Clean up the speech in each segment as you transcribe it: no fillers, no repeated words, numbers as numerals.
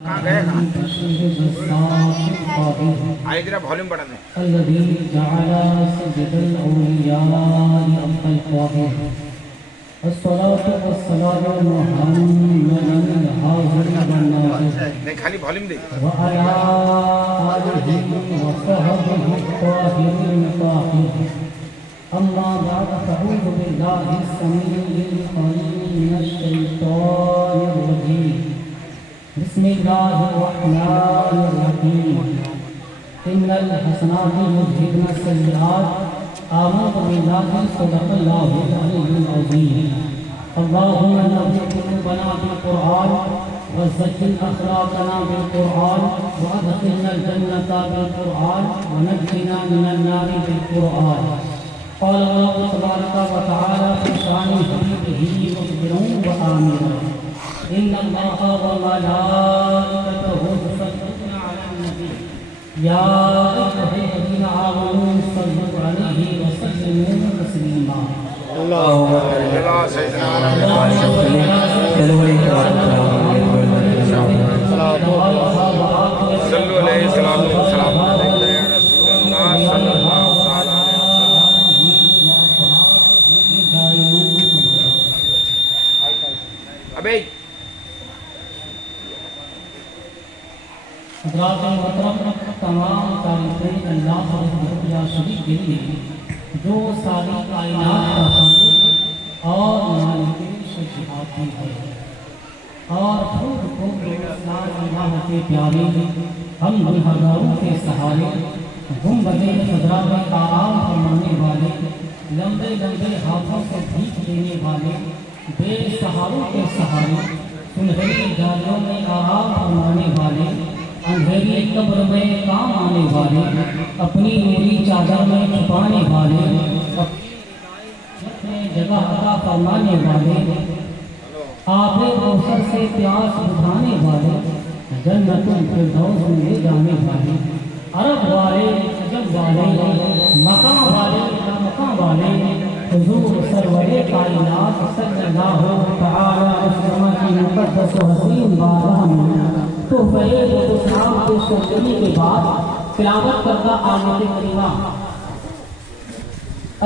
कहाँ गए आइए जरा वॉल्यूम बढ़ा दें। नहीं खाली वॉल्यूम दे। أما بعد فأعوذ بالله السميع العليم من الشيطان الرجيم بسم الله الرحمن الرحيم إن الحسنات يذهبن السيئات آمنت بالله صدق الله العلي العظيم اللهم نور قلوبنا بالقرآن وزين أخلاقنا بالقرآن وأدخلنا الجنة بالقرآن ونجنا من النار بالقرآن. قال الله تبارك وتعالى في شأن حبيبه مخبرا وآمرا إن الله وملائكته يصلون على النبي يا أيها الذين آمنوا صلوا عليه وسلموا تسليما. اللهم صل على سيدنا صلوا عليه السلام والسلام عليك يا رسول الله صلى الله تعالى عليه وسلم. ابے حضرات محترم تمام تعریفیں اللہ یا شریک کے لیے جو ساری کائنات کا خالق اور مالک شجاعت بھی ہے اور خود کو اللہ کے پیارے ہم ہزاروں کے سہارے گنبد خضرا میں آرام فرمانے والے لمبے لمبے ہاتھوں سے بھیک دینے والے بے سہاروں کے سہارے سنہری جالیوں میں آرام فرمانے والے اندھیری قبر میں کام آنے والے اپنی نوری چادر میں چھپانے والے اپنی جگہ عطا فرمانے والے آب کوثر سے پیاس بجھانے والے جنت الفردوس میں لے جانے والے عرب والے عجم والے مقام والے مقام والے حضور سرور کائنات صلی اللہ تعالی وسلم کی مقدس و حسین بارگاہ میں تو فیض و اسلام کے شکری کے بعد تلاوت کرتا آیت کریمہ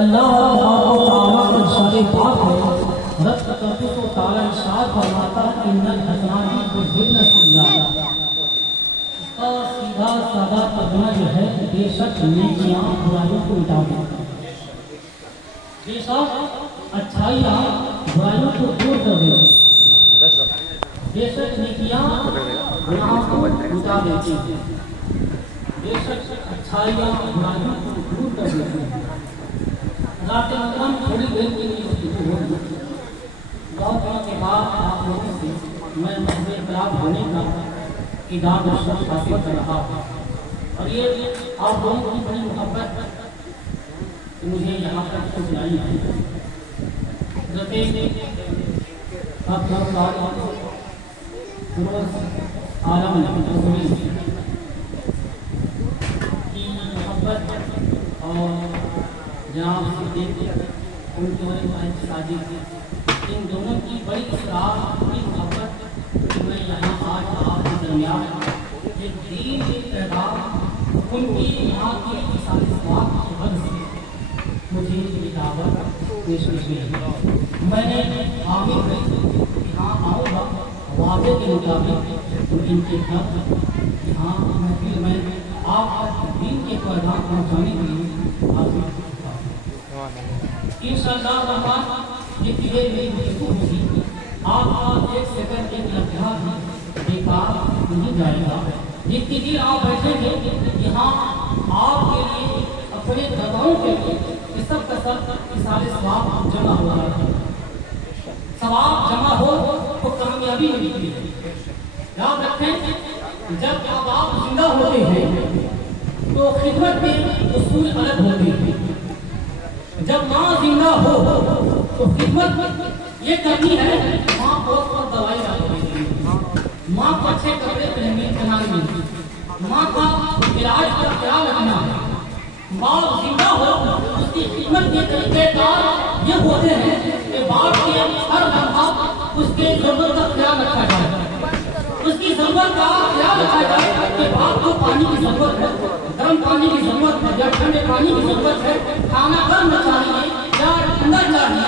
اللہ تعالیٰ کا ارشاد پاک ہے رب تقدس و تعالی ارشاد فرماتا ان الحسنات یذهبن السیئات. اس کا سیدھا سادہ ترجمہ جو ہے بے شک نیکیاں برائیوں کو مٹا دیتی ہیں، بے شک اچھائیاں برائیوں کو دور کر دیتی ہیں، بے شک نیکیاں گناہوں کو مٹا دیتی ہیں، بے شک اچھائیاں برائیوں کو دور کر دیتی ہیں. ذات محترم تھوڑی دیر کے لیے بہت دنوں کے بعد آپ لوگوں سے میں محض اقرار ہونے کا اعداد و شرف حاصل کر رہا ہوں اور یہ آپ لوگوں کی بڑی محبت مجھے یہاں تک پہنچائی ہے. حضرت عالم کی محبت اور جناب صدیق ان کی ساجد ان دونوں کی بڑی اصرار بڑی محبت کہ میں یہاں آج آپ کے درمیان ایک دین کے پیغام ان کی یہاں کی ثواب کی حد سے مجھے یہ دعوت پیش کی ہے. میں نے عامر میں یہاں آؤں گا وعدے کے مطابق ان کے گھر یہاں محفل میں آپ دین کے پیغام پہنچانے کے لیے حاضر انشاءاللہ الرحمن. یہ میری گفتگو ہوگی آپ کا ایک سیکنڈ ایک لمحہ بھی بیکار نہیں جائے گا. جتنی دیر آپ بیٹھیں گے یہاں آپ کے لیے اپنے گواہوں کے لیے سب کا سب سارے ثواب جمع ہو رہا ہے. ثواب جمع ہو تو کامیابی ملتی ہے. یاد رکھیں جب آپ زندہ ہوتے ہیں تو خدمت کے اصول الگ ہوتے ہیں. جب ماں زندہ ہو تو خدمت یہ کرنی ہے ماں کو دوائی ڈالنی، ماں کو اچھے کپڑے پہنانے، ماں کا علاج کا خیال رکھنا. ماں زندہ ہو اس کی خدمت کے طریقے کار یہ ہوتے ہیں کہ باپ کے ہر لمحہ اس کے ضرورت کا خیال رکھا جائے، اس کی की जरूरत का ख्याल रखा जाए कि बाप को पानी की जरूरत है, गर्म पानी की जरूरत है या ठंडे पानी की जरूरत है, खाना गर्म चाहिए या ठंडा चाहिए,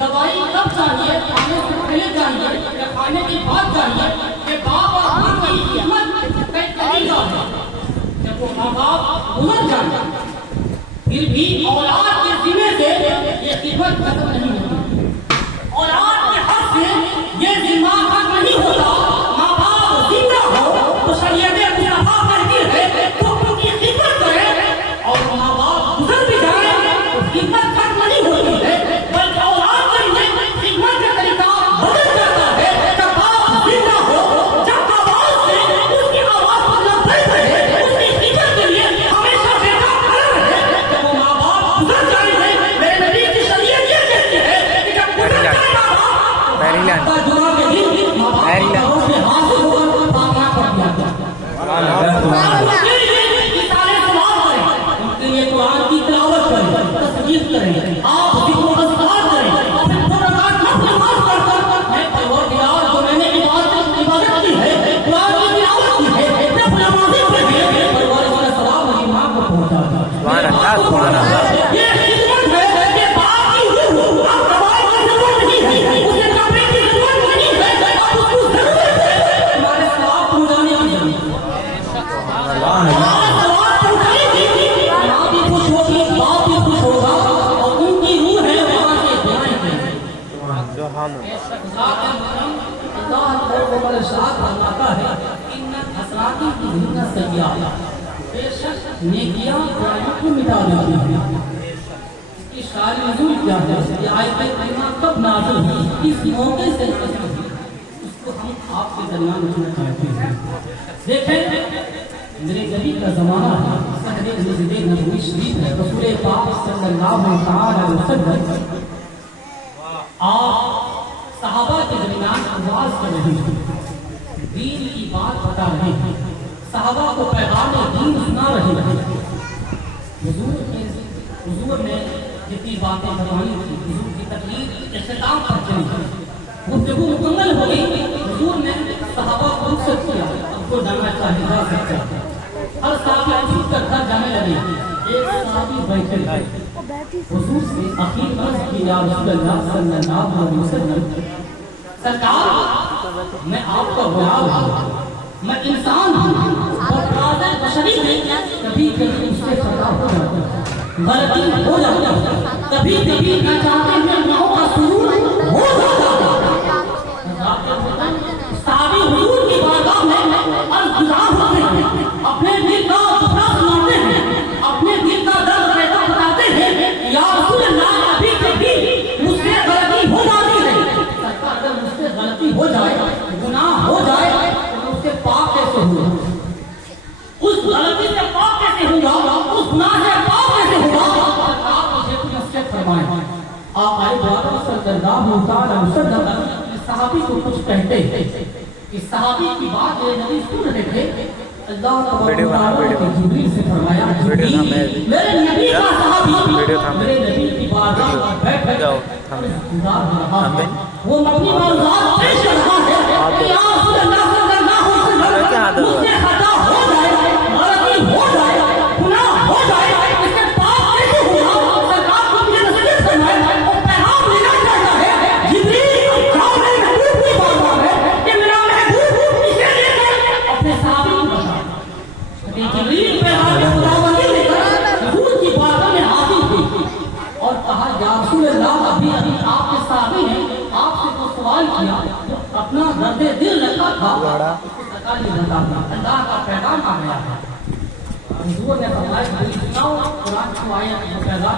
दवाई कब चाहिए, खाने से पहले चाहिए या खाने के बाद चाहिए, कि बाप और माँ की हिम्मत का एक तरीका है। जब वो माँ बाप गुजर जाए फिर भी औलाद के सीने से ये खिदमत खत्म नहीं होती, औलाद के हक से ये जिम्मा खत्म नहीं होता। माँ बाप जिंदा हो तो शरीयत मुस्तफा कहती है तो उनकी खिदमत करे, और माँ बाप गुजर भी जाए तो खिदमत खत्म नहीं होती है, बल्कि औलाद के लिए खिदमत का तरीका बदल जाता है। जब बाप जिंदा हो, जब आवाज से उसकी आवाज को लबैक रहे, उसकी खिदमत के लिए हमेशा बेटा खड़ा रहे। जब वो माँ बाप गुजर जाएंगे, मेरे नबी की शरीयत ये कहती है कि जब गुजर जाएगा मैरीलैंड नेकियां बुराइयों को मिटा देती हैं। इसकी शान नज़ूल क्या है, ये आयत करीमा कब नाज़िल हुई, इस मौके से उसको हम आपके दरमियान रखना चाहते हैं। देखें, मेरे नबी का ज़माना है, सहरे मस्जिद नबवी शरीफ है, रसूल पाक सल्लल्लाहु अलैहि वसल्लम आप सहाबा के दरमियान आवाज़ कर रहे हैं, दीन की बात बता रहे हैं, सहाबा को पैगाम दीन सुना रहे हैं। हुजूर ने जितनी बातें बताई थी, हुजूर की तकलीफ इख्तिताम पर चली, गुफ्तगू मुकम्मल हो गई। हुजूर ने सहाबा को रुखसत किया, आपको जाना चाहिए जा सकता है। हर साहबी हुजूर का घर जाने लगे, एक साहबी बैठे हुजूर से आखिर अर्ज़ की, या रसूलल्लाह सल्लल्लाहु अलैहि वसल्लम, सरकार मैं आपका गुलाम हूँ, मैं इंसान हूँ और आदत बशरी में कभी कभी उससे खता हो जाता है, गलती हो जाती है, कभी कभी न चाहते हुए गुनाहों का सुरूर हो जाता है। सारी हुजूर की बारगाह में अर्ज़गुज़ार होते हैं, अपने दिल का दुखड़ा सुनाते हैं, अपने दिल का दर्द पैदा बताते हैं, या रसूल अल्लाह कभी कभी मुझसे गलती हो जाती है। अगर मुझसे गलती हो जाए, गुनाह हो जाए, पाप कैसे हुआ, उस गलती से पाप कैसे हुआ, उस गुनाह से पाप कैसे हुआ, आप मुझे कुछ नसीहत फरमाएं। आप आए द्वारा सल्लल्लाहु अलैहि वसल्लम सहाबी को कुछ कहते हैं, इस सहाबी की बात ये नबी सुन रहे थे। अल्लाह तबारक व जिब्रील से फरमाया, मेरे नबी का सहाबी मेरे नबी की बारगाह में बैठ रहा है, वो अपनी मौजूद पेश कर रहा है कि या रसूल अल्लाह मुझसे खता हो जाए, गलती हो जाए, गुनाह हो जाए, इससे पाप कैसे हुआ, सरकार को मुझे नसीहत करना है और पैगाम लेना चाहता है। जिब्रील जाओ, मेरे महबूब की बात है कि मेरा महबूब इसे लेकर अपने सहाबी को बता। जिब्रील पैगाम खुदावंदी लेकर हुजूर की बातों में हाजिर हुई और कहा, या रसूल अल्लाह, अभी अभी आपके सहाबी ने आपसे तो सवाल किया, अपना दर्द दिल रखा था, अल्लाह का पैगाम आ गया है। हुजूर ने फरमाया, सुनाओ कुरान की आयत का पैगाम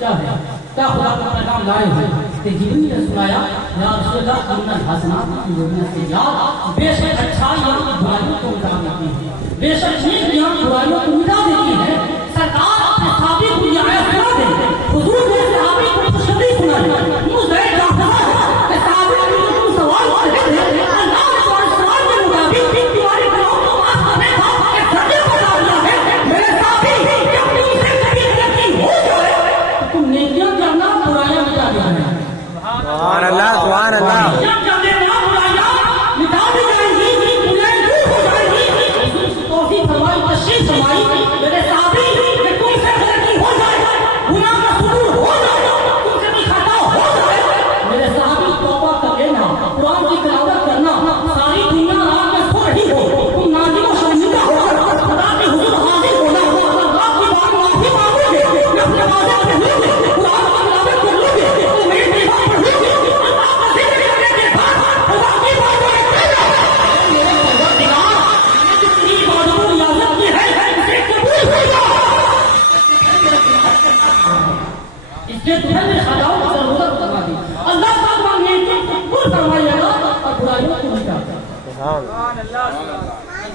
क्या है, क्या खुदा का पैगाम लाए हो। तो जिब्रील ने सुनाया, या रसूलल्लाह अन्नल हसनात युज़हिबन सय्यात, बेशक अच्छाइयां बुराइयों को मिटा देती हैं, बेशक नेकियां बुराइयों को मिटा देती हैं। सरकार अपने सहाबी को ये आयत सुना दे, हुजूर ने सहाबी को खुशखबरी सुनाई, मुझे कहता है कि सहाबी को तुम सवाल करते थे, अल्लाह ने तुम्हारे सवाल के मुताबिक तुम्हारी गुनाहों को माफ करने का एक जरिया बता दिया है। मेरे साथी, जब तुमसे कभी गलती हो जाए तो तुम नेकियां करना, बुराइयां मिटा देना। सुभान अल्लाह, सुभान अल्लाह, नेकियां कर देना, बुराइयां मिटा दी जाएंगी।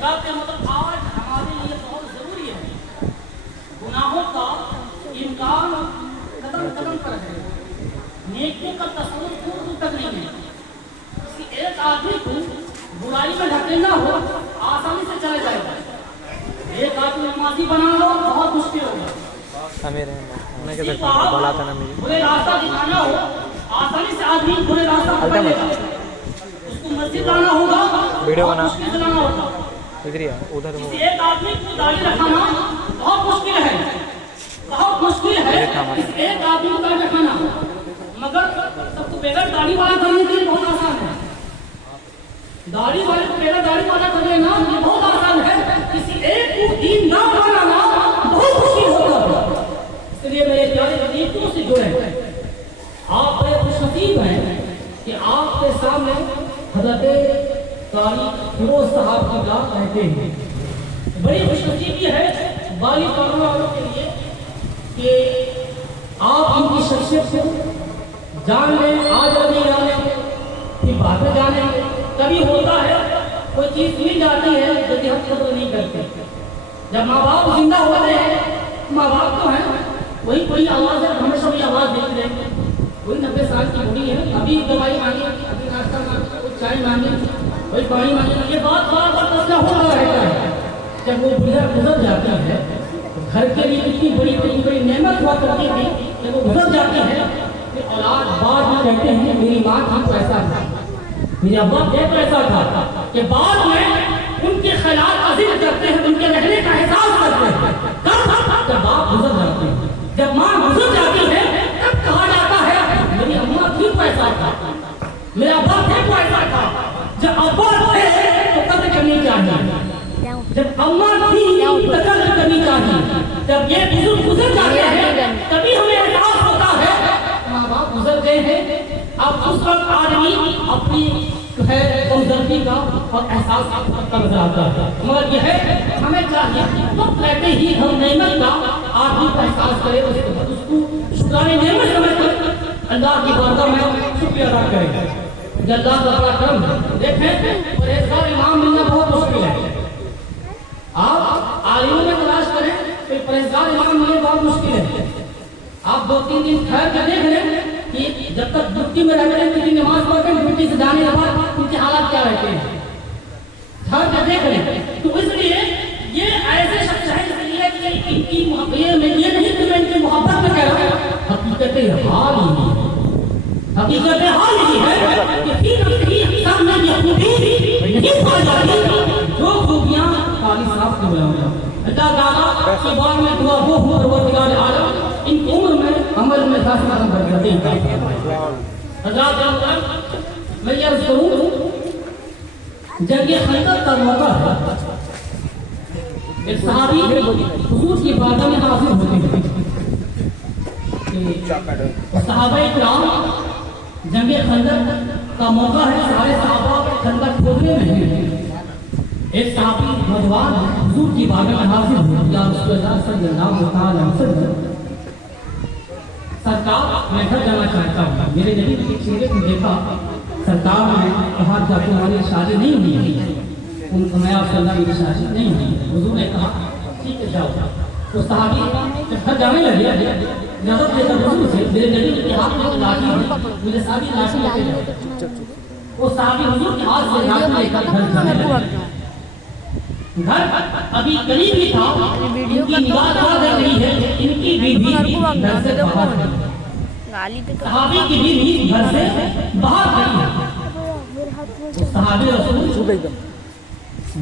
हजरत मतलब आज हमारे लिए बहुत ज़रूरी है, गुनाहों का इम्कान कदम कदम पर है, नेकियों का तस्वीर दूर दूर तक नहीं है। किसी एक आदमी को बुराई में ढकेलना हो आसानी से चला जाएगा, एक आदमी नमाजी बना लो बहुत मुश्किल होगा। किसी को आप बुरे रास्ता दिखाना हो आसानी से आदमी बुरे रास्ता पकड़ेगा, उसको मस्जिद लाना होगा बहुत मुश्किल से लाना होगा। किसी एक आदमी को दाढ़ी रखाना बहुत मुश्किल है, बहुत मुश्किल है किसी एक आदमी को दाढ़ी रखाना, मगर सबको बगैर दाढ़ी वाला करने के लिए बहुत आसान है। दाढ़ी वाले को बगैर दाढ़ी वाला कर लेना ये बहुत आसान है, किसी एक को दीन ना बनाना बहुत मुश्किल होता है। इसलिए मेरे प्यारे नेकियों से जुड़े, आप बड़े खुशनसीब हैं कि आपके सामने हज़रत कारी फिरोज साहब की बात कहते हैं। बड़ी खुशनसीबी है बाली करने वालों के लिए कि आप इनकी शख्सियत को जान लें, आज नहीं जाने फिर बाद में जानेंगे। कभी होता है कोई चीज़ मिल जाती है यदि हम कदर नहीं करते। जब माँ बाप जिंदा होते हैं, माँ बाप तो हैं, वही कोई आवाज़ है हमेशा वही आवाज़ देते हैं, वही 90 साल की बूढ़ी है, अभी दवाई मांगे, अभी नाश्ता मांगे, कोई चाय मांगे, कोई पानी मांगे, ये बात बार बार तस्ला हो रहा रहता है। जब वो बुढ़ा गुजर जाती है, घर के लिए इतनी बड़ी नेमत हुआ करती थी, जब वो गुजर जाती है फिर औलाद बाद में कहते हैं मेरी माँ थी तो ऐसा था, मेरा बाप तो ऐसा था, कि बाद में उनके खिलाफ अज़ीज़ करते हैं, उनके रहने का एहसास करते हैं। कब जब बाप गुजर जाते हैं, जब माँ गुजर जाती है तब कहा जाता है मेरी अम्मा थी तो ऐसा था, मेरा बाप है तो ऐसा था। जब अब्बा थे तो कदर करनी चाहिए, जब अम्मा थी तो कदर करनी चाहिए। जब ये बुजुर्ग गुजर जाते हैं तभी हमें एहसास होता है माँ बाप गुजर गए हैं। अब उस वक्त आदमी अपनी है हमदर्दी का और एहसास करता नजर आता है, मगर यह है हमें चाहिए वक्त रहते ही हम नेमत का आदमी का एहसास करें, उसको शुक्राने नेमत समझकर अल्लाह की बारगाह में शुक्रिया अदा करें। अल्लाह का बड़ा करम है। देखें परहेजगार इमाम मिलना बहुत मुश्किल है, आप आलिमों में तलाश करें तो परहेजगार इमाम मिलना बहुत मुश्किल है। आप 2-3 दिन ठहर कर देख लें कि जब तक ड्यूटी में रहते हैं कितनी नमाज पढ़ते हैं, ड्यूटी से जाने के बाद उनके हालात क्या रहते हैं, ठहर कर देख लें। तो इसलिए ये ऐसे शख्स है इसलिए कि इनकी ये नहीं कि मैं इनकी मोहब्बत में कह रहा हूँ, हकीकत हाल ही है, हकीकत हाल ही है कि फिर ही सब में ये खूबी नहीं पा जाती जो खूबियाँ खाली साहब के बयान में अल्लाह ताला के बारे में दुआ वो हो परवरदिगार आलम इन उम्र में अमल में खासा बरकतें अल्लाह ताला मैं ये अर्ज़ करूँ जंग खंदक का मौका है, एक सहाबी हुजूर की बारगाह में हाजिर होते हैं कि सहाबाए किराम जंग खंदक का मौका है, सारे सहाबा खंदक खोदने में हैं। एक सहाबी नौजवान हुजूर की बारगाह में हाजिर हुए, या रसूलुल्लाह सल्लल्लाहु अलैहि वसल्लम सरकार मैं घर जाना चाहता हूँ। मेरे नबी के चेहरे को देखा, सरकार ने कहा जब तुम्हारी शादी नहीं हुई है उनको मैं आपसे मेरी शादी नहीं हुई है। हुजूर ने कहा ठीक है जाओ। तो सहाबी जब घर जाने लगे इजाजत लेकर हुजूर से मेरे नबी के हाथ में लाठी है, मुझे शादी लाठी लेके जाओ। वो सहाबी हुजूर के हाथ से लाठी लेकर घर जाने लगे। घर अभी करीब ही था, इनकी निगाह कहाँ कर रही है, इनकी बीवी घर से बाहर है, सहाबी की बीवी घर से बाहर खड़ी है। सहाबी रसूल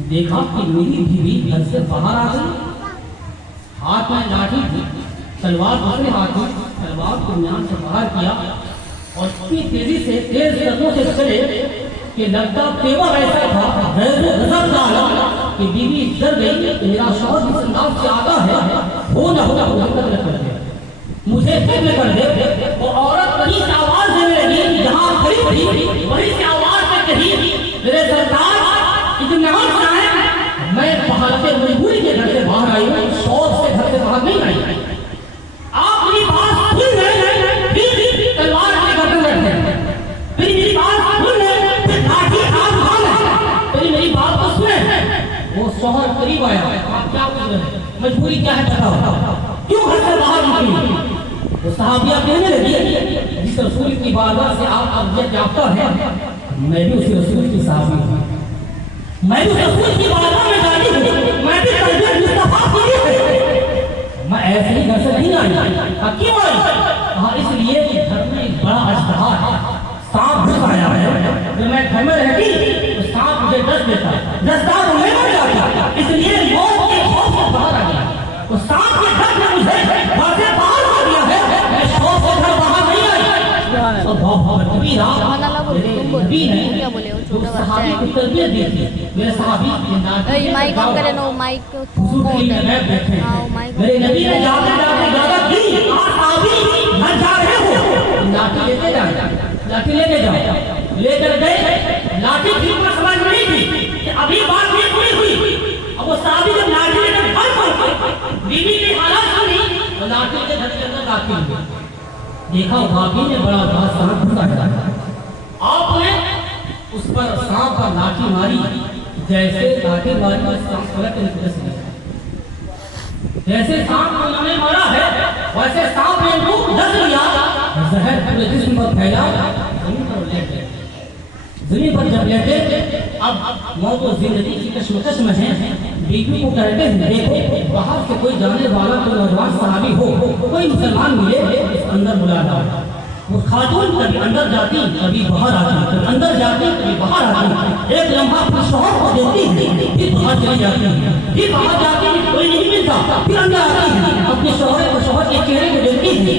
देखा कि मेरी बीवी घर से बाहर आ गई, हाथ में लाठी थी, तलवार दूसरे हाथ में, तलवार को म्यान से बाहर किया और इतनी तेजी से तेज कदमों से चले कि लगता तेवर ऐसा था कि बीवी डर गई कि मेरा शौहर जिस अंदाज से आता है हो न हो कत्ल कर दे, मुझे कत्ल कर दे। वो औरत कहीं से आवाज देने लगी, जहाँ खड़ी थी वहीं से आवाज से कही मेरे सरकार इतने मैं हालत मजबूरी के घर से बाहर आई हूँ, शौहर से घर से बाहर नहीं आई। आप मेरी बात सुन रहे फिर तलवार के गर्दन रखते, फिर मेरी बात सुन रहे फिर लाठी हाथ उठाना, फिर मेरी बात को सुने। वो शौहर करीब आया, आप क्या पूछ रहे हैं, मजबूरी क्या है बताओ, क्यों घर से बाहर निकली? तो सहाबिया कहने लगी जिस रसूल की बारगाह से आप अवजत याफ्ता हैं, मैं भी उसी रसूल की सहाबी हूँ, मैं भी रसूल की बारगाह में जाती हूँ, मैं भी तरबियत मुस्तफा की है, मैं ऐसे ही घर से नहीं आई। क्यों आई? कहा इसलिए कि घर में एक बड़ा अजदहा है, सांप घुस आया है, जब मैं घर में रहती तो सांप मुझे डस देता, डसता तो मैं मर जाता, इसलिए मौत के खौफ से बाहर आ गया। तो सांप के डर ने मुझे घर से बाहर कर दिया है, मैं खौफ से घर बाहर नहीं आई। और बहुत कभी रात नबी ने क्या बोले वो छोटा बच्चा सहाबी है को तरबियत दी थी, मेरे सहाबी माइक ऑन करे नो माइक मेरे नबी ने जाते जाते इजाजत दी, आप सहाबी घर जा रहे हो, लाठी लेके जाओ, लाठी लेके जाओ, लेकर गए, लाठी ठीक पर समझ नहीं थी कि अभी बात नहीं पूरी हुई। अब वो सहाबी जब लाठी लेकर घर पहुंचे, बीवी की हालत सुनी तो लाठी के घर के अंदर दाखिल हुए, देखा भाभी ने बड़ा बड़ा सांप घुसा है, आपने उस पर सांप पर लाठी मारी, जैसे लाठी मारी तो सांप पलट निकल गया, जैसे सांप को उन्होंने मारा है वैसे सांप ने उनको डस लिया, जहर पूरे जिस्म पर फैला, जमीन पर लेट गए। जमीन पर जब लेटे, अब मौत और जिंदगी की कश्मकश में है, बीवी को कहते हैं देखो बाहर से कोई जाने वाला कोई नौजवान सहाबी हो, कोई मुसलमान मिले अंदर बुला लाओ। वो खातून कभी अंदर जाती कभी बाहर आती, कभी अंदर जाती कभी बाहर आती, एक लम्हा अपने शौहर को देती फिर बाहर चली जाती, फिर बाहर जाती कोई नहीं मिलता, फिर अंदर आती अपने शौहर को शौहर के चेहरे को देखती,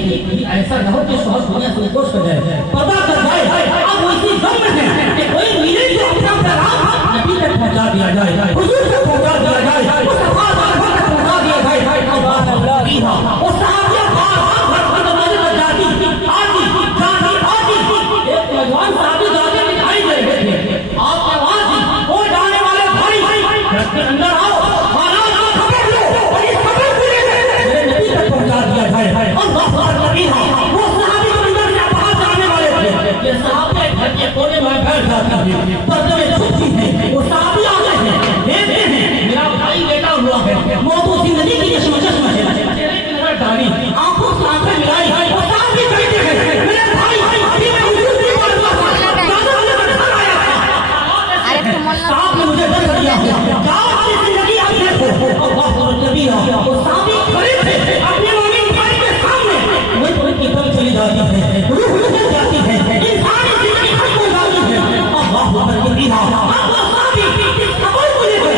ऐसा न हो कि शौहर दुनिया से कोश कर जाए, पर्दा कर जाए। अब वो इसी गम में है कि कोई मिले जो अपना पैगाम नबी तक पहुंचा दिया जाए, हुजूर तक पहुंचा दिया जाए, मुस्तफा तक पहुंचा दिया जाए। अल्लाह वो सहाबिया नौजवान साहबी जाते दिखाई दे रहे थे, आपने आवाज दी, वो जाने वाले भाई घर के अंदर आओ, हालात को खबर लो और ये खबर मेरे नबी तक पहुंचा दिया जाए। और नबी वो सहाबी के अंदर से बाहर जाने वाले थे, ये सहाबी घर के कोने में बैठ जाते थे, पर्दे में छुपती है, वो सहाबी आ गए हैं, देखते हैं मेरा भाई बेटा हुआ है, मौत और जिंदगी की कश्मकश में है, चेहरे की नजर डाली, आंखों से आंखें मिलाई, वो सहाबी कहते हैं मेरे भाई अभी मैं सांप ने मुझे डर दिया है, गाँव वाली जिंदगी आप देखो, अल्लाह नबी है, वो सांप ही खड़े थे अपने मोमिन भाई के सामने, वही की तरफ चली जाती है, रूह निकल जाती है, इंसानी जिंदगी खत्म हो जाती है, अल्लाह नबी है, अब वो सांप ही खबर को लेकर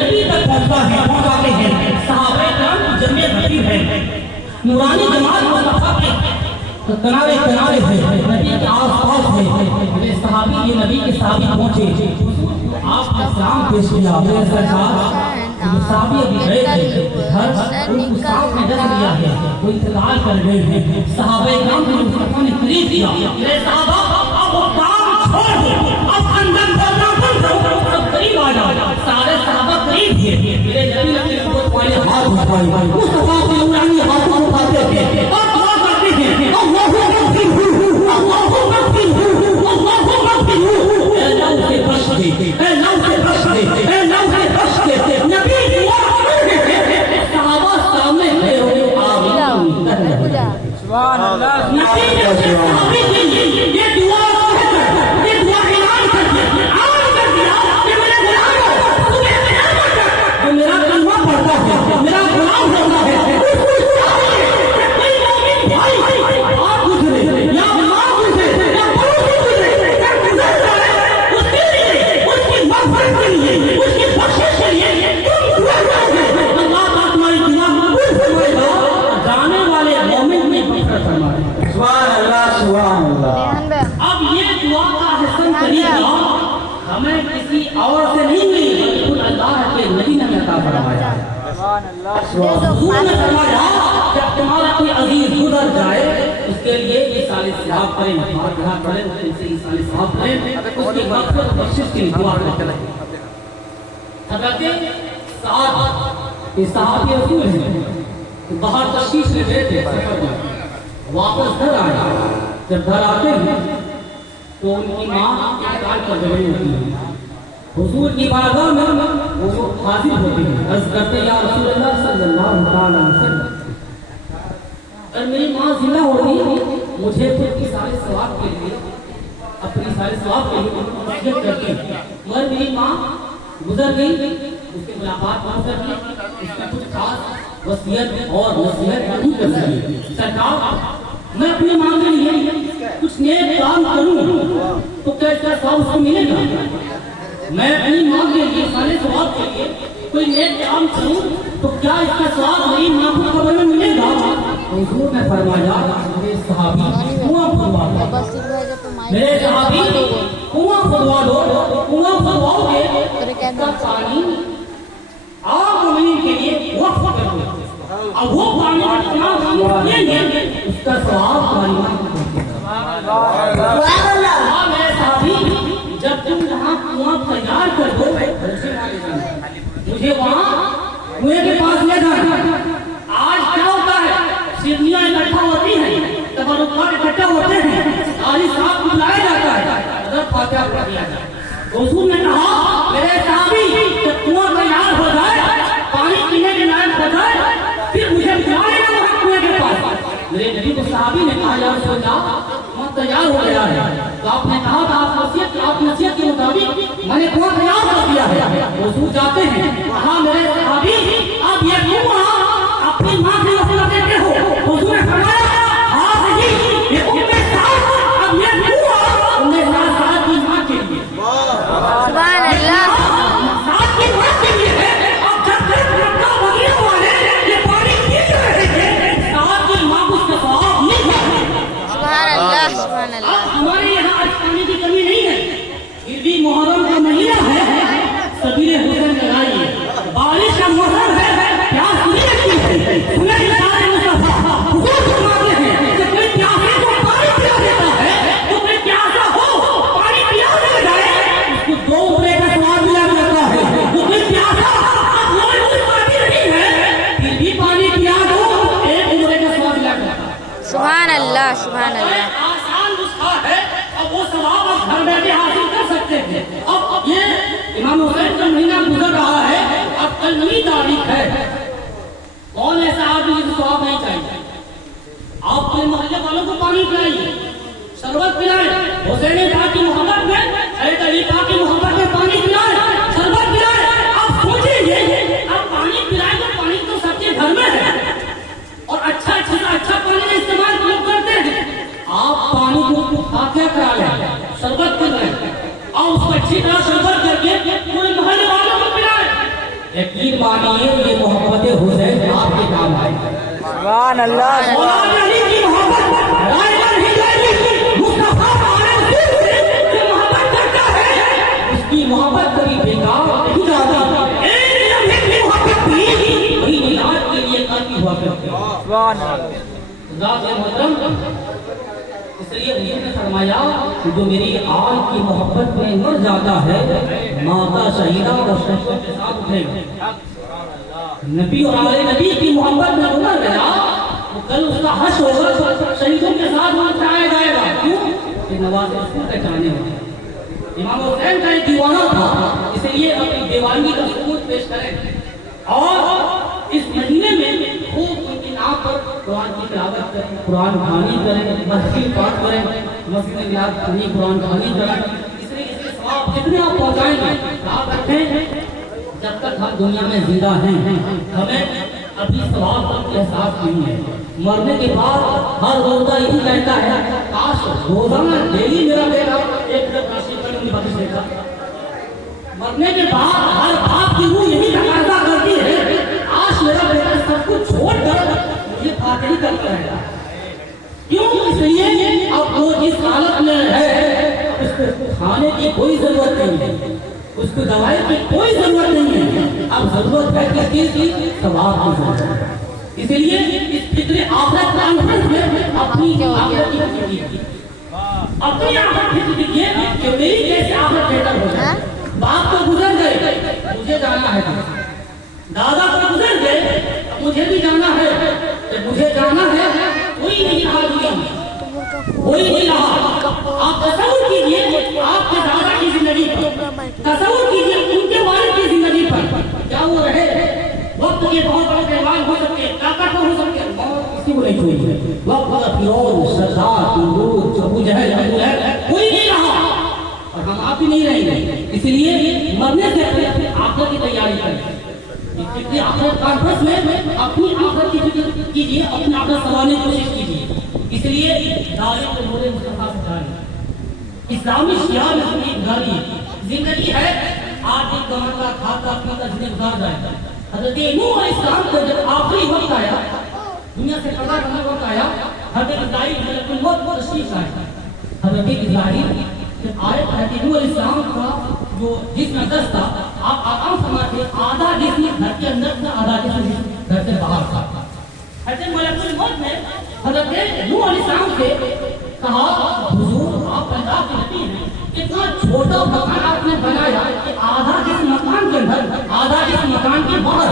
नबी तक पहुंचता है, पहुंचाते हैं, सहाबा किराम की जमीयत नबी है, नूरानी जमात मुस्तफा के किनारे किनारे है, नबी के आस-पास है, मेरे सहाबी ये नबी के सहाबी पहुंचे, आपने सलाम पेश किया, मेरे सरकार सहाबी अभी गए थे घर, उनको सांप ने डस लिया है, वो इंतजार कर गए हैं, सहाबा किराम ने मुस्तफा ने तारीफ किया, मेरे सहाबा अब वो काम छोड़ दो, अब अंदर करना बंद करो, अब करीब आ जाओ, सारे सहाबा करीब थे, मेरे नबी ने अपने वाले हाथ उठाए, मुस्तफा के नूरानी हाथ उठाते थे और दुआ करते थे, अल्लाहु अकबर, अल्लाहु अकबर, अल्लाहु अकबर, ऐ नौ से बच दे, ऐ नौ से बच दे, ऐ नौ से बच दे, नबी दुआ करते थे, सहाबा सामने खड़े हो आमीन, सुभान अल्लाह, नबी ये दुआ ये दुआ ऐलान कर दिया, आवाज कर दिया कि मेरे गुलाम हो, तुम्हें क़यामत तक जो मेरा कलमा पढ़ता है, मेरा गुलाम होता है, कोई मोमिन भाई आप गुजरे या माँ गुजरे या पड़ोसी गुजरे या गुजर जाए, उसके लिए उसकी मग़फ़िरत के लिए उसकी बख्शिश के लिए तुम दुआ करोगे, अल्लाह पाक तुम्हारी दुआ कबूल फरमाएगा, जाने वाले मोमिन में बरकत फरमाएगा। सुभान अल्लाह, सुभान अल्लाह। अब ये दुआ का हसन तरीका हमें किसी और से नहीं मिली, खुद अल्लाह के नबी ने अता फरमाया। सुभान अल्लाह, हुजूर ने फरमाया जब तुम्हारा कोई अजीज गुजर जाए उसके लिए ये साले सवाब करें, फातिहा पढ़ें, उससे ये साले सवाब करें, उसकी मग़फ़िरत बख्शिश की दुआ करें। हज़रत साद ये सहाबी रसूल हैं, बाहर तशरीफ़ ले गए थे सफर में, वापस घर आए, जब घर आते हैं तो उनकी माँ इंतकाल कर गई होती है, حضور کی بارگاہ میں وہ حاضر ہوتے ہیں، عرض کرتے ہیں یا رسول اللہ صلی اللہ علیہ وسلم، اور میری ماں زندہ ہوتی مجھے خود کی سارے ثواب کے لیے اپنی سارے ثواب کے لیے وصیت کرتی، مگر میری ماں گزر گئی، اس کی ملاقات نہ کر لی، اس کی کچھ خاص وصیت اور نصیحت نہیں کر سکی۔ سرکار میں اپنی ماں کے لیے کچھ نیک کام کروں تو کیا اس کا ثواب اس کو ملے گا؟ میں اپنی ماں کے لیے سارے ثواب کے لیے کوئی نیک کام کروں تو کیا اس کا ثواب میری ماں کو قبر میں ملے گا؟ حضور نے فرمایا میرے صحابی کنواں کھدوا دو، میرے صحابی کنواں کھدوا دو، کنواں کھدواؤ گے اس کا پانی آپ زمین کے لیے وقف کر دو، اب وہ پانی اتنا پئیں گے اس کا ثواب ہماری ماں کو ملے گا۔ میرے صحابی جب تم یہاں کنواں تیار کر دو مجھے وہاں کنویں کے پاس لے جانا۔ آج کیا ہوتا ہے، سیدھیاں اکٹھا ہوتی ہیں، تبرکات اکٹھا ہوتے ہیں، قاری صاحب کو بلایا جاتا ہے، حضرت فاتحہ پڑھ دیا جاتا ہے۔ حضور نے کہا میرے صحابی جب کنواں تیار ہو جائے، پانی پینے کے لائق ہو جائے، پھر مجھے بلائے گا وہاں کنویں کے پاس۔ میرے نبی کو صحابی نے کہا یا رسول اللہ کنواں تیار ہو گیا ہے، تو آپ نے کہا تھا آپ نصیحت کے مطابق میں نے کنواں تیار کر دیا ہے۔ حضور جاتے ہیں، کہا میرے صحابی آپ یہ کنواں اپنی ماں سے وصول دیتے ہو؟ حضور نے فرمایا ہاں صحیح، یہ کنویں صاحب اب یہ کنواں انہیں ساتھ کی ماں کے لیے، سبحان اللہ، ساتھ کی ماں کے لیے ہے۔ اب جب تک مکہ مدینہ والے یہ پانی پی رہے تھے، ساتھ کی ماں کو اس کا ثواب نہیں تھا۔ سبحان اللہ، سبحان اللہ۔ ہمارے یہاں آج پانی کی کمی نہیں ہے، پھر بھی محرم کا مہینہ ہے، سبیل حسن لگائیے، بارش کا موسم ہے، پیاس نہیں لگتی ہے، سنت سارے مصطفیٰ حضور فرماتے ہیں کہ کوئی پیاسے کو پانی پلا دیتا ہے، تو کوئی پیاسا ہو پانی پلا دے جائے اس کو 2 عمرے کا ثواب ملا کرتا ہے۔ تو کوئی پیاسا اب روز پانی نہیں ہے پھر بھی پانی پلا دو 1 عمرے کا ثواب ملا کرتا ہے۔ سبحان اللہ، سبحان اللہ۔ آسان نسخہ ہے، اب وہ ثواب آپ گھر بیٹھے حاصل کر سکتے ہیں۔ اب یہ امام حسین کا مہینہ گزر رہا ہے، اب کل 9 تاریخ ہے، کون ایسا آدمی جسے ثواب نہیں چاہیے؟ آپ اپنے محلے والوں کو پانی پلائیے، شربت پلائیں، حسین پاک کی محبت میں، حضرت علی پاک کی محبت میں پانی پلائیں، شربت پلائیں۔ اب سوچیں یہ اب پانی پلائیں تو پانی تو سب کے گھر میں ہے اور اچھا پانی کا استعمال لوگ کرتے ہیں، آپ پانی کو فاتحہ کرا لیں، شربت کر لیں اور اس کو اچھی طرح شربت کر کے پورے محلے والوں کو پلائیں۔ یقین مانیے یہ محبت حسین آپ کے کام آئے۔ سبحان اللہ، مولانا علی کی محبت رائے نہیں جائے گی، مصطفیٰ ہمارے دل سے جو محبت کرتا ہے اس کی محبت کبھی بیکار نہیں جاتی۔ ایک لمحے کی محبت بھی وہی میلاد کے لیے کافی ہوا کرتی ہے۔ سبحان اللہ۔ ذات محترم، اس لیے حضور نے فرمایا جو میری آل کی محبت میں مر جاتا ہے ماتا شہیدہ اور شہیدوں کے ساتھ اٹھے گا۔ نبی اور آل نبی کی محبت میں اتر گیا تو کل اس کا حشر ہوگا تو شہیدوں کے ساتھ وہاں اٹھایا جائے گا۔ کیوں کہ نواز رسول کا چاہنے والا امام حسین کا ایک دیوانہ تھا، اس لیے اپنی دیوانگی کا ثبوت پیش کریں اور اس مہینے میں خوب ان کی نام پر قرآن کی تلاوت کریں، قرآن خوانی کریں، مسجد پاٹ کریں، مسجد میلاد خوانی قرآن خوانی کریں۔ اس لیے ثواب جتنے آپ پہنچائیں گے یاد رکھیں جب تک ہم دنیا میں زندہ ہیں ہمیں ابھی ثواب کا احساس نہیں ہے۔ مرنے کے بعد ہر روزہ یہی کہتا ہے کاش روزانہ ڈیلی میرا بیٹا 1 رکعت کی بخش دیتا۔ مرنے کے بعد ہر باپ کی روح یہی تقاضا کرتی ہے کاش میرا بیٹا سب کچھ چھوڑ کر مجھے فاتحی کرتا ہے۔ کیوں؟ اس لیے اب وہ جس حالت میں ہے اس کو کھانے کی کوئی ضرورت نہیں ہے، اس کو دوائی کی کوئی ضرورت نہیں ہے، اب ضرورت ہے کس چیز کی؟ ثواب کی ضرورت ہے۔ اس لیے اس فکر آخرت کانفرنس میں اپنی آخرت کی فکر کیجیے، اپنی آخرت کی فکر کیجیے کہ میری کیسے آخرت بہتر ہو جائے۔ باپ تو گزر گئے، مجھے جانا ہے، دادا تو گزر گئے، مجھے بھی جانا ہے، مجھے جانا ہے، کوئی نہیں رہا دنیا میں، کوئی نہیں رہا۔ آپ تصور کیجیے آپ کے دادا کی زندگی پر تصور کیجیے ان کے والد کی زندگی پر کیا وہ رہے وقت کے بہت بڑے پہلوان ہو سکتے ہیں، طاقتور ہو سکتے ہیں، اور کسی کو نہیں چھوئی ہے. وقت کا فرعون، شداد، نمرود، ابو جہل، ابو لہب کوئی نہیں رہا اور ہم آپ بھی نہیں رہیں گے. اس لیے مرنے سے پہلے آخرت کی تیاری کریں. اس لیے آخرت کانفرنس میں اپنی آخرت کی فکر کیجیے، اپنی آخرت سنوارنے کی کوشش کیجیے. اس لیے دعوت نور مصطفیٰ سے جاری اسلامی شعار میں اپنی گزاری زندگی ہے. آج ایک گاؤں کا کھاتا پیتا زندگی گزار جائے گا. حضرت نوح علیہ السلام کا جب آخری وقت آیا، دنیا سے پردہ کرنے وقت آیا، حضرت اسرائیل ملک الموت کو تشریف لائے. حضرت اسرائیل جب آئے حضرت نوح علیہ السلام کا جو جسم دست تھا، آپ آرام فرماتے آدھا جسم گھر کے اندر تھا، آدھا جسم گھر سے باہر تھا. حضرت ملک الموت نے حضرت نوح علیہ السلام سے کہا حضور آپ پیدا کے نبی ہیں، اتنا چھوٹا مکان آپ نے بنایا کہ آدھا جس مکان کے اندر آدھا جس مکان کے باہر.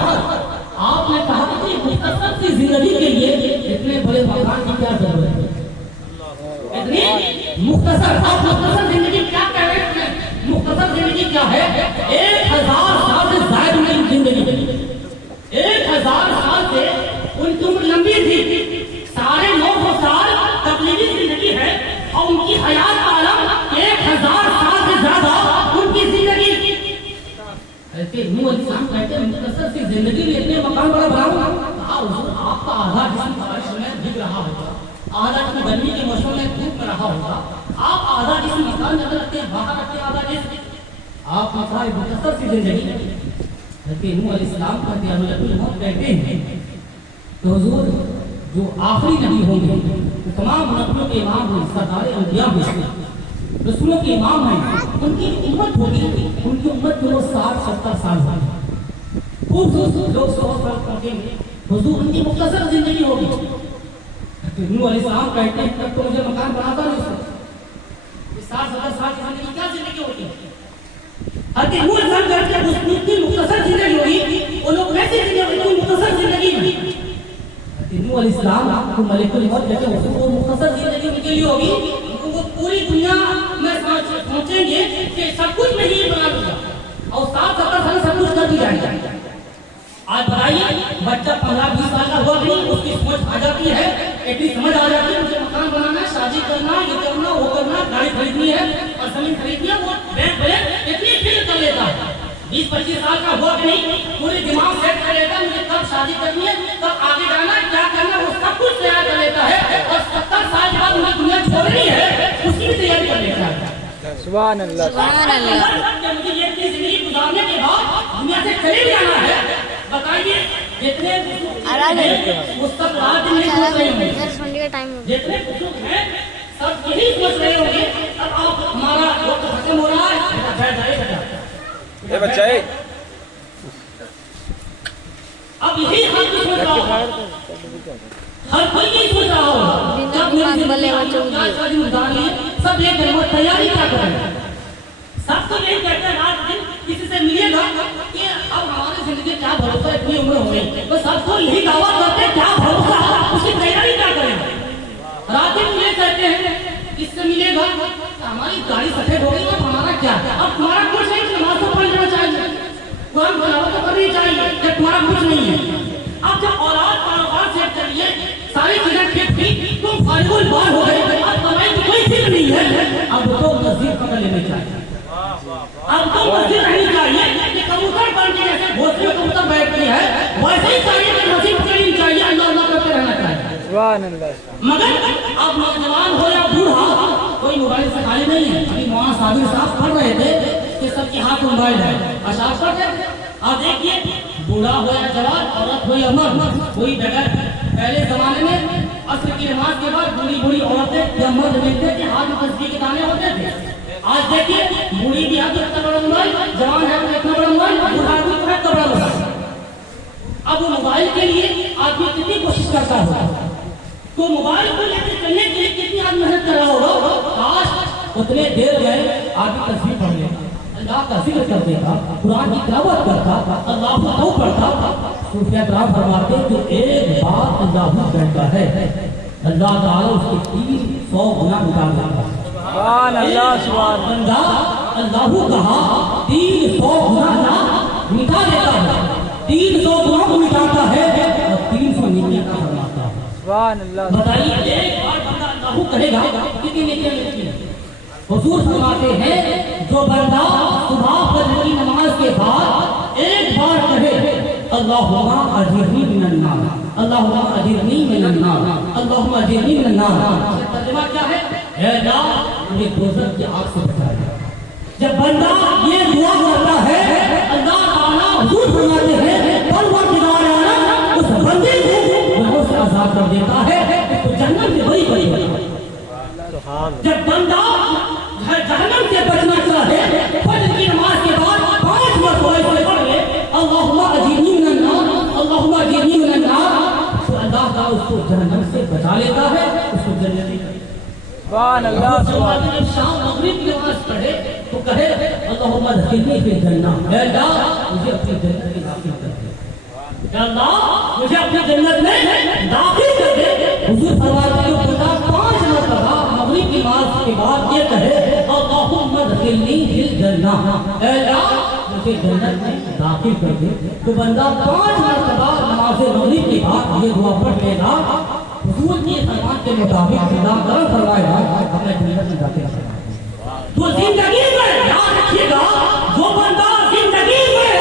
آپ نے کہا کہ مختصر سی زندگی کے لیے اتنے بڑے مکان کی کیا ضرورت ہے؟ اتنی مختصر، آپ مختصر زندگی کیا کہہ رہے ہیں؟ مختصر زندگی کیا ہے؟ 1000 سال سے زائد ان کی زندگی، 1000 سال سے ان کی عمر لمبی تھی. 950 سال تبلیغی زندگی ہے اور ان کی حیات کا عالم 1000 سال سے زیادہ ان کی زندگی. ایسے نوح علیہ السلام کہتے ہیں مختصر سی زندگی میں اتنے مکان بڑا بناؤں. حضور آپ کا آدھا جسم بارش میں بھیگ رہا ہوگا، آدھا جسم گرمی کے موسم میں دھوپ رہا ہوگا، آپ آدھا جسم مکان میں رکھتے ہیں، باہر رکھتے ہیں آدھا جسم. آپ کا مختصر سی زندگی. ایسے نوح علیہ السلام کہتے ہیں ملک الموت کہتے ہیں کہ حضور جو آخری نبی ہوں گے، تمام نبیوں کے امام ہیں، سردار انبیاء ہیں، رسولوں کے امام ہیں، ان کی امت ہوگی، ان کی امت جو 60-70 سال ہوگی، خوب لوگ 100 سال پہنچیں گے. حضور ان کی مختصر زندگی ہوگی. نوح علیہ السلام کہتے ہیں تب تو مجھے مکان بناتا نہیں سکتا. 60-70 سال کی زندگی کیا زندگی ہوتی ہے؟ حضرت نوح علیہ السلام کہتے ہیں اس کی مختصر زندگی ہوگی. وہ لوگ کیسے زندگی ہوگی؟ مختصر زندگی میں نوح علیہ السلام کو ملک الموت کہتے ہیں وہ مختصر زندگی ان کے لیے ہوگی. وہ پوری دنیا میں سوچیں گے کہ سب کچھ میں ہی بنا دوں گا اور 60-70 سال سب کچھ کر دی جائے گا. آج بتائیے بچہ 15-20 سال کا ہوا نہیں، اس کی سمجھ آ جاتی ہے، اتنی سمجھ آ جاتی ہے مجھے مکان بنانا ہے، شادی کرنا، یہ کرنا، وہ کرنا، گاڑی خریدنی ہے اور زمین خریدنی ہے. وہ بینک بیلنس اتنی فکر کر لیتا ہے. 20-25 سال کا ہوا کہ نہیں، پورے دماغ سیٹ کر لیتا ہے مجھے کب شادی کرنی ہے، کب آگے جانا ہے، کیا کرنا ہے، وہ سب کچھ تیار کر لیتا ہے. اور 70 سال کے بعد مجھے دنیا چھوڑنی ہے، اس کی بھی تیاری کر لیتا ہے. سبحان اللہ. سبحان اللہ. مجھے یہ اپنی زندگی گزارنے کے بعد دنیا سے چلے جانا ہے. بتائیے جتنے مستقبل میں سوچ رہے ہوں گے، جتنے بزرگ ہیں سب یہی سوچ رہے ہوں گے اب آپ ہمارا وقت ختم ہو رہا ہے، بیٹھ جائے بچہ اب یہی ہر کوئی سوچ رہا ہوگا، ہر کوئی یہی سوچ رہا ہوگا جب میری زندگی سب یہ کریں تیاری کیا کریں. سب کو یہی کہتے ہیں رات دن کسی سے ملے گا کہ اب ہماری زندگی کیا بھروسہ، اتنی عمر ہو گئی، وہ سب کو یہی دعویٰ کرتے ہیں کیا بھروسہ، اس کی تیاری کیا کریں. رات دن یہ کہتے ہیں کس سے ملے گا ہماری گاڑی سفید ہو گئی، اب ہمارا کیا، اب تمہارا کچھ نہیں، نماز تو پڑھ لینا چاہیے، قرآن تلاوت تو کرنی چاہیے، کہ تمہارا کچھ نہیں ہے. اب جب اولاد کاروبار سے چلیے ساری چیزیں ٹھیک تھی، تم فارغ البال ہو گئے، اب کمائی کی کوئی فکر نہیں ہے، اب تو مسجد پکڑ لینے چاہیے. اب تو مسجد رہنی چاہیے کہ کبوتر بن کے جیسے گھونسلے میں کبوتر بیٹھتی ہے ویسے ہی چاہیے کہ مسجد پکڑنی چاہیے، اللہ اللہ کرتے رہنا چاہیے. سبحان اللہ. مگر اب نوجوان ہو یا بوڑھا کوئی موبائل سے خالی نہیں ہے. ابھی مولانا صادق صاحب پڑھ رہے تھے کہ سب کے ہاتھ موبائل ہے، اشعار پڑھتے ہیں. آپ دیکھیے بوڑھا ہو یا جوان، عورت ہو یا مرد، کوئی بغیر پہلے زمانے میں عصر کی نماز کے بعد بوڑھی بوڑھی عورتیں یا مرد ملتے تھے، ہاتھ میں تسبیح کے دانے ہوتے تھے. آج دیکھیے بوڑھی بھی ہے تو اتنا بڑا موبائل، جوان ہے تو اتنا بڑا موبائل، بوڑھا ہے تو اتنا بڑا موبائل. اب وہ موبائل کے لیے آدمی کتنی کوشش کرتا ہوگا، تو موبائل کو لے کے چلنے کے لیے کتنی آدمی محنت کر رہا ہوگا. کاش اتنے دیر گئے آدمی تصویر پڑھ لیتا، اللہ کا ذکر کر دیتا، قرآن کی تلاوت کرتا، اللہ کو پڑھتا. صوفیہ کرام فرماتے ہیں کہ ایک بات اللہ کہتا ہے اللہ تعالیٰ اس کے 300 گنا مٹا دیتا. سبحان اللہ. سبحان بندہ अल्लाह कहा 300 गुनाह मिटा देता है, 300 गुनाह को मिटाता है और 300 नेकियां का फरमाता है। सुभान अल्लाह। बताइए एक बार बंदा अल्लाह कहेगा कितनी नेकियां मिलती हैं? हुजूर फरमाते हैं जो बंदा सुबह फजर की नमाज के बाद एक बार कहे अल्लाहुम्मा अजिरनी मिनन नार, अल्लाहुम्मा अजिरनी मिनन नार, अल्लाहुम्मा अजिरनी मिनन नार, तर्जुमा क्या है? ऐ अल्लाह मुझे दोज़ख की आग से बचा ले। जब बंदा ये दुआ करता है अल्लाह ताला हुजूर फरमाते हैं परवरदिगार आलम उस बंदे को गुनाहों से आजाद कर देता है, तो जन्नत में बड़ी बड़ी बड़ी। जब बंदा जहन्नम से बचना चाहे फजर की नमाज के बाद 5 मरतबा पढ़ ले अल्लाहुम्मा अजीरनी मिनन नार, अल्लाहुम्मा अजीरनी मिनन नार, तो अल्लाह ताला उसको जहन्नम से बचा लेता है, उसको जन्नत में। सुभान अल्लाह। जब शाम मगरिब की नमाज पढ़े तो कहे अल्लाहुम्मा अदखिलनी फिल जन्नह, ऐ अल्लाह मुझे अपनी जन्नत में दाखिल कर दे, ऐ अल्लाह मुझे अपनी जन्नत में दाखिल कर दे। हुजूर फरमाते हैं बंदा 5 मरतबा मगरिब की नमाज के बाद ये कहे अल्लाहुम्मा अदखिलनी फिल जन्नह, ऐ अल्लाह मुझे जन्नत में दाखिल कर दे, तो बंदा 5 मरतबा नमाज मगरिब के बाद ये दुआ पढ़ लेगा, हुजूर के फरमान के मुताबिक खुदा करम फरमाएगा हमें जन्नत में दाखिल करेगा। तो जिंदगी में याद रखिएगा जो बंदा जिंदगी में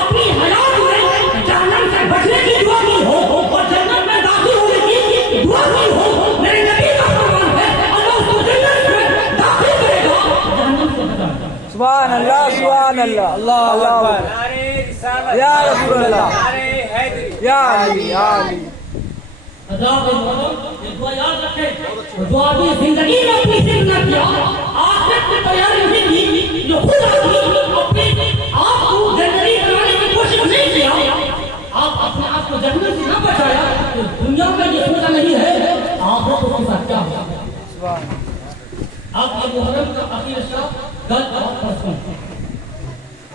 अपनी हयात में जहन्नम से बचने की दुआ की हो और जन्नत में दाखिल होने की दुआ की हो, मेरे नबी का फरमान है अल्लाह उसको जन्नत में दाखिल करेगा, जहन्नम से बचाएगा। सुभान अल्लाह। सुभान अल्लाह। अल्लाह अकबर। या रसूल अल्लाह। या अली या अली। ये दुआ याद रखें, जो आदमी जिंदगी में अपनी जिद न किया, आखिरत की तैयारी नहीं की, जो खुद आदमी अपने आप को जन्नती बनाने की कोशिश नहीं किया, आप अपने आप को जन्नत से न बचाया, तो दुनिया में ये सोचा नहीं है आखिरत उसके साथ क्या होगा। अब ये मुहर्रम का आखिर शब कल और परसों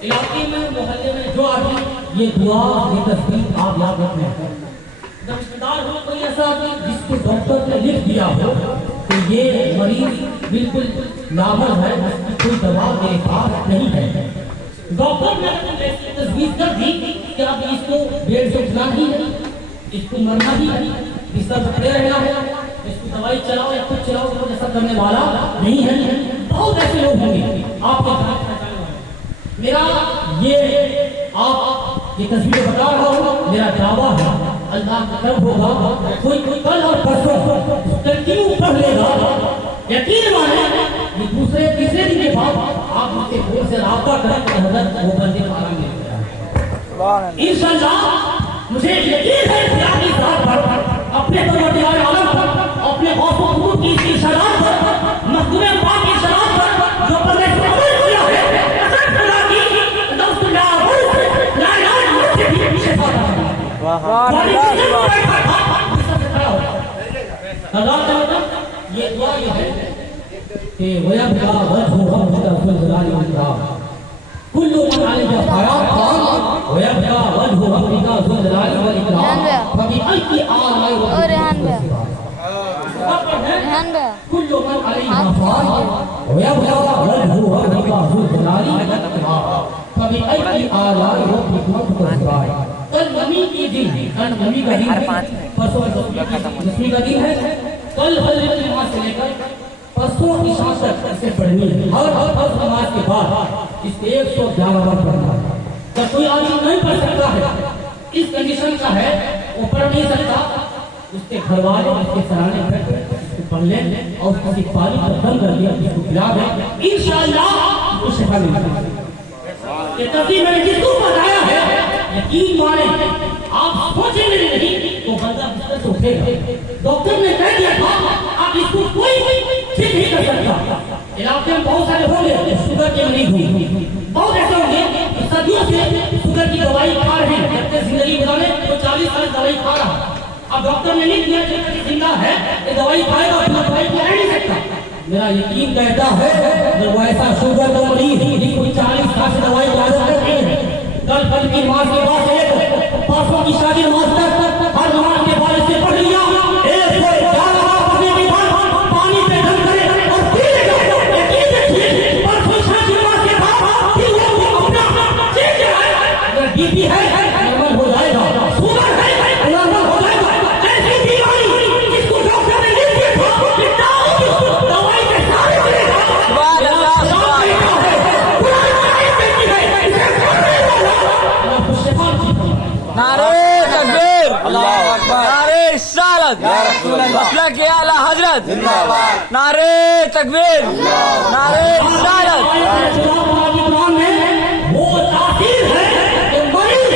इलाके में मोहल्ले में जो आदमी ये दुआ ये तस्वीर आप याद रखना, रिश्तेदार हो कोई ऐसा जिसको डॉक्टर ने लिख दिया हो तो ये मरीज बिल्कुल नॉर्मल है, इसकी कोई दवा मेरे पास नहीं है, डॉक्टर ने ऐसी तजवीज कर दी कि अब इसको बेड से उठना ही है, इसको मरना ही है, बिस्तर पर पड़े रहना है, इसको दवाई चलाओ या कुछ चलाओ तो ऐसा करने वाला नहीं है। बहुत ऐसे लोग होंगे आपके साथ। मेरा ये आप ये तस्वीरें बता रहा हूँ, मेरा दावा है अल्लाह का करम होगा, कोई कल और परसों कंटिन्यू पढ़ लेगा, यकीन माने ये दूसरे तीसरे दिन के बाद आप उसके फोन से राब्ता करें तो हजरत वो बंदे को आराम मिलेगा इंशाअल्लाह। मुझे यकीन है कि आप इस रात पर अपने परवरदिगार आलम पर, अपने खौफ व खुरूज की इशारात पर, मखदूम पाक की इशारात पर जो बंदे को अमल किया है, कसम खुदा की दोस्तों ना ला इलाज से भी पीछे भागा है। ये दुआ ये है कि वयब्का वजहु रब्बिका ज़ुल जलाली वल इकराम, कुल्लु मन अलैहा फ़ान वयब्का वजहु रब्बिका ज़ुल जलाली वल इकराम, फबिअय्यि आलाइ रब्बिका कुल्लु मन अलैहा फ़ान वयब्का वजहु रब्बिका ज़ुल जलाली वल इकराम, फबिअय्यि आलाइ रब्बिका तुकज़्ज़िबान। कल नमी की दिन, कल नमी का दिन है, परसों दसवीं का दिन है, कल फजर की नमाज से लेकर परसों इशा तक इसे पढ़नी है, हर नमाज के बाद इसे 111 बार पढ़ना है। जब कोई आदमी नहीं पढ़ सकता है, इस कंडीशन का है, वो पढ़ नहीं सकता, उसके घर वाले उसके सराहने पर पढ़ लें और उसकी पानी पर दम कर दिया, उसको पिला दें, इंशाअल्लाह उसको शिफा मिलेगी। ये तस्वीर मैंने जिसको बताया है, यकीन माने आप सोचेंगे नहीं तो बंदा बिस्तर से उठेगा। डॉक्टर ने कह दिया था आप इसको कोई ठीक नहीं कर सकता। इलाके में बहुत सारे होंगे शुगर के मरीज होंगे, बहुत ऐसे होंगे सदियों से शुगर की दवाई खा रहे हैं, जबकि जिंदगी गुजारने तो 40 साल दवाई खा रहा है। अब डॉक्टर ने नहीं दिया कि जिंदा है ये दवाई खाएगा, अपना दवाई खा नहीं सकता। मेरा यकीन कहता है जब वो ऐसा शुगर का मरीज जिसको 40 साल से दवाई खा रहे हैं, कल फल की नमाज के बाद एक परसों की शादी नमाज तक हर नमाज के बाद इसे पढ़ लिया, 111 बार पढ़ने के बाद पानी पे दम करे और पी लेगा। यकीन रखिए परसों शादी नमाज نعرے تکبیر، نعرے رسالت، مسلک کے اعلیٰ حضرت، نعرے تکبیر، نعرے رسالت۔ وہ تاثیر ہے کہ مریض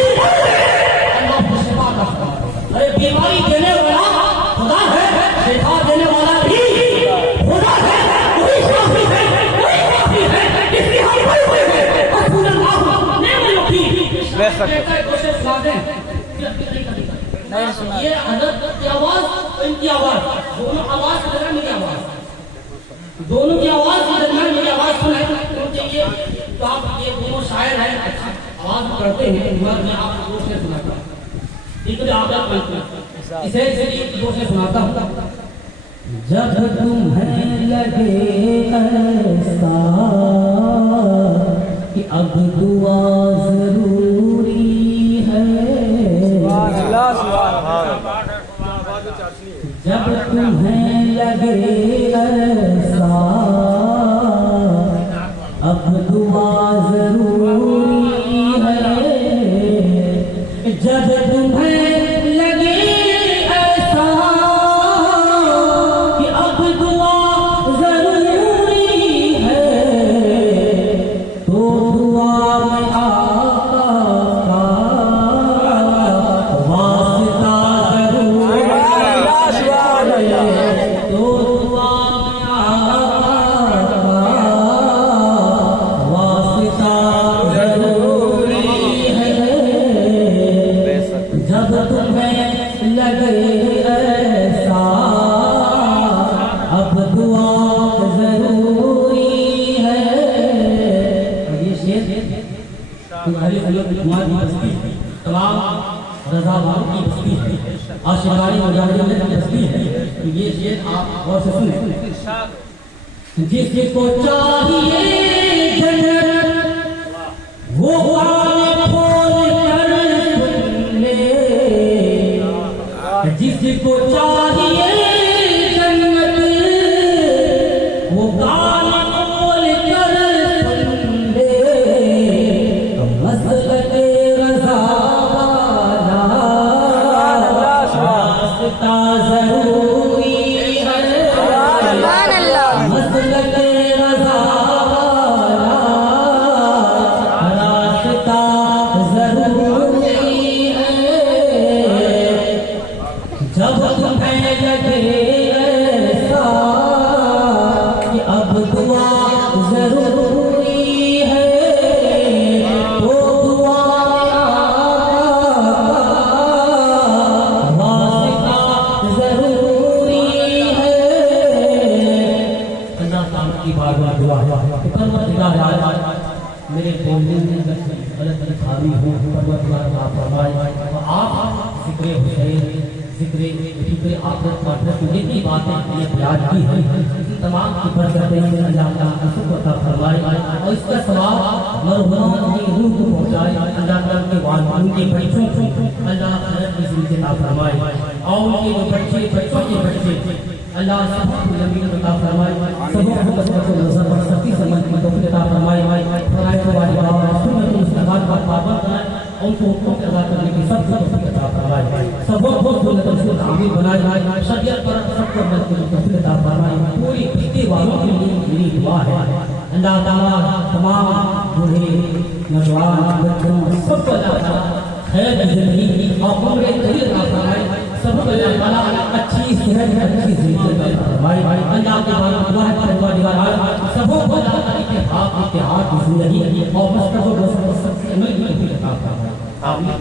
اللہ کو شفا کرتا ہے۔ ارے بیماری دینے والا خدا ہے، شفا دینے والا بھی خدا ہے، وہی کافی ہے، وہی کافی ہے، اس لیے ہم بڑے ہوئے ہیں۔ رسول اللہ نعم الوکیل۔ کوشش سنا دیں یہ حضرت کی آواز اور ان کی آواز دونوں آواز کے درمیان میری آواز، دونوں کی آواز کے درمیان میری آواز سنیں کیونکہ یہ آپ یہ دونوں شاعر ہیں، اچھا آواز کرتے ہیں، میں آپ کو سے سناتا ہوں، ایک عادت بنتی ہے، اسے ایک دو سے سناتا ہوں۔ جب تمہیں لگے ایسا کہ اب دعا ضروری ہے، جب تمہیں لگے ایسا اب دعا ضروری ہے، جب تمہیں لگے ایسا کہ اب دعا ضروری ہے، تو دعا میں آقا کا واسطہ ضروری ہے، تو دعا میں آقا کا واسطہ ضروری ہے، جب تمہیں لگے ایسا اب دعا ضروری ہے۔ اور یہ شعر تمہاری کمار کی بستی ہے، تمام رضا باب کی بستی ہے، عاشقان مجاہدین کی بستی ہے۔ تو یہ شعر آپ غور سے سنیں۔ جس کو چاہیے جنت وہ قرآن کھول کر سن لے، جس کو چاہیے جنت وہ قرآن کھول کر سن لے، مسلک رضا والا راستہ ضروری ہے، سبحان اللہ، مسلک رضا والا راستہ ضروری ہے، جب تمہیں لگے ایسا کہ اب دعا ضروری ہے، تو دعا واسطہ ضروری ہے۔ اللہ تعالیٰ کی بارگاہ دعا ہے کہ پروردگار عالم میرے بولنے میں غلط خامی ہو، پروردگار آپ فرمائے، اور آپ ذکر حسین، ذکر آخرت ماترت میں جتنی باتیں یہ بیان کی ہیں، تمام کی برکتیں اللہ تعالیٰ کا شکر عطا فرمائے، اور اس کا ثواب مرحوموں کی روح کو پہنچائے، اللہ تعالیٰ کے والدین کے بچوں کو اللہ خیر کی زندگی عطا فرمائے، اور ان کے جو بچے بچوں کے بچے اللہ سب کو زمین عطا فرمائے، سب کو قسمت و نظر پر سختی سمجھ کی توفیق عطا فرمائے، فرائض و واجبات سنت و مستحبات پر پابند بنائے، ان کو حکم ادا کرنے کی سب کو توفیق عطا فرمائے، سب کو سنت و رسول عامل بنائے، شریعت پر سب کو عمل کی توفیق عطا فرمائے۔ پوری پھیتے والوں کے لیے میری دعا ہے اللہ تعالیٰ تمام بوڑھے نوجوان بچوں سب کو اللہ تعالیٰ خیر کی زندگی اور عمر طویل عطا فرمائے، سب کو اللہ تعالیٰ اچھی صحت اچھی زندگی عطا فرمائے۔ اللہ کے بارے میں دعا ہے پروردگار عالم سب کو اللہ تعالیٰ کے اتحاد کی زندگی اور مستقبل سے عمل کی توفیق عطا فرمائے۔ آمین۔